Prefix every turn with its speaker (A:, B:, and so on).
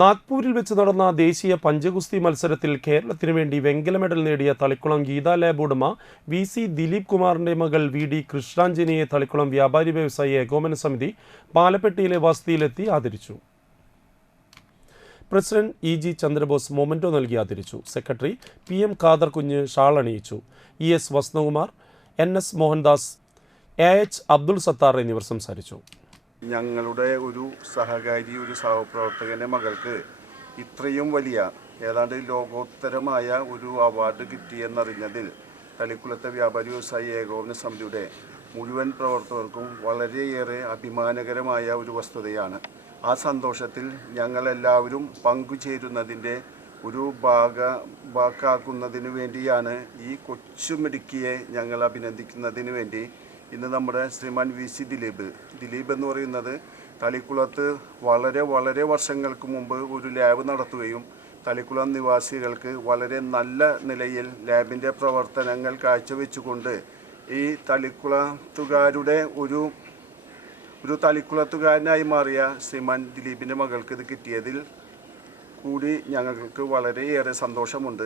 A: നാഗ്പൂരിൽ വെച്ച് നടന്ന ദേശീയ പഞ്ചഗുസ്തി മത്സരത്തിൽ കേരളത്തിനു വേണ്ടി വെങ്കല മെഡൽ നേടിയ തളിക്കുളം ഗീതാ ലാബ് ഉടമ വി സി ദിലീപ് കുമാറിന്റെ മകൾ വി ഡി കൃഷ്ണാഞ്ജനിയെ തളിക്കുളം വ്യാപാരി വ്യവസായി ഏകോപന സമിതി പാലപ്പെട്ടിയിലെ വസതിയിലെത്തി ആദരിച്ചു. President E G Chandrabose memento നൽകി ആദരിച്ചു. Secretary P M Khader Kunju shawl അണിയിച്ചു. E S Vasanthakumar N S Mohandas A H Abdul Sathar എന്നിവർ സംസാരിച്ചു.
B: ഞങ്ങളുടെ ഒരു സഹകാരി ഒരു സഹപ്രവർത്തകന്റെ മകൾക്ക് ഇത്രയും വലിയ ഏതാണ്ട് ലോകോത്തരമായ ഒരു അവാർഡ് കിട്ടിയെന്നറിഞ്ഞതിൽ തളിക്കുളത്തെ വ്യാപാരി വ്യവസായി ഏകോപന സമിതിയുടെ മുഴുവൻ പ്രവർത്തകർക്കും വളരെയേറെ അഭിമാനകരമായ ഒരു വസ്തുതയാണ്. ആ സന്തോഷത്തിൽ ഞങ്ങളെല്ലാവരും പങ്കുചേരുന്നതിന്റെ ഒരു ഭാഗ ഭാഗമാക്കുന്നതിന് വേണ്ടിയാണ് ഈ കൊച്ചുമിടുക്കിയെ ഞങ്ങൾ അഭിനന്ദിക്കുന്നതിന് വേണ്ടി ഇന്ന് നമ്മുടെ ശ്രീമാൻ വി സി ദിലീപ്. ദിലീപ് എന്ന് പറയുന്നത് തളിക്കുളത്ത് വളരെ വളരെ വർഷങ്ങൾക്ക് മുമ്പ് ഒരു ലാബ് നടത്തുകയും തളിക്കുളം നിവാസികൾക്ക് വളരെ നല്ല നിലയിൽ ലാബിന്റെ പ്രവർത്തനങ്ങൾ കാഴ്ചവെച്ചുകൊണ്ട് ഈ തളിക്കുളത്തുകാരുടെ ഒരു ഒരു തളിക്കുളത്തുകാരനായി മാറിയ ശ്രീമാൻ ദിലീപിന്റെ മകൾക്ക് ഇത് കിട്ടിയതിൽ കൂടി ഞങ്ങൾക്ക് വളരെയേറെ സന്തോഷമുണ്ട്.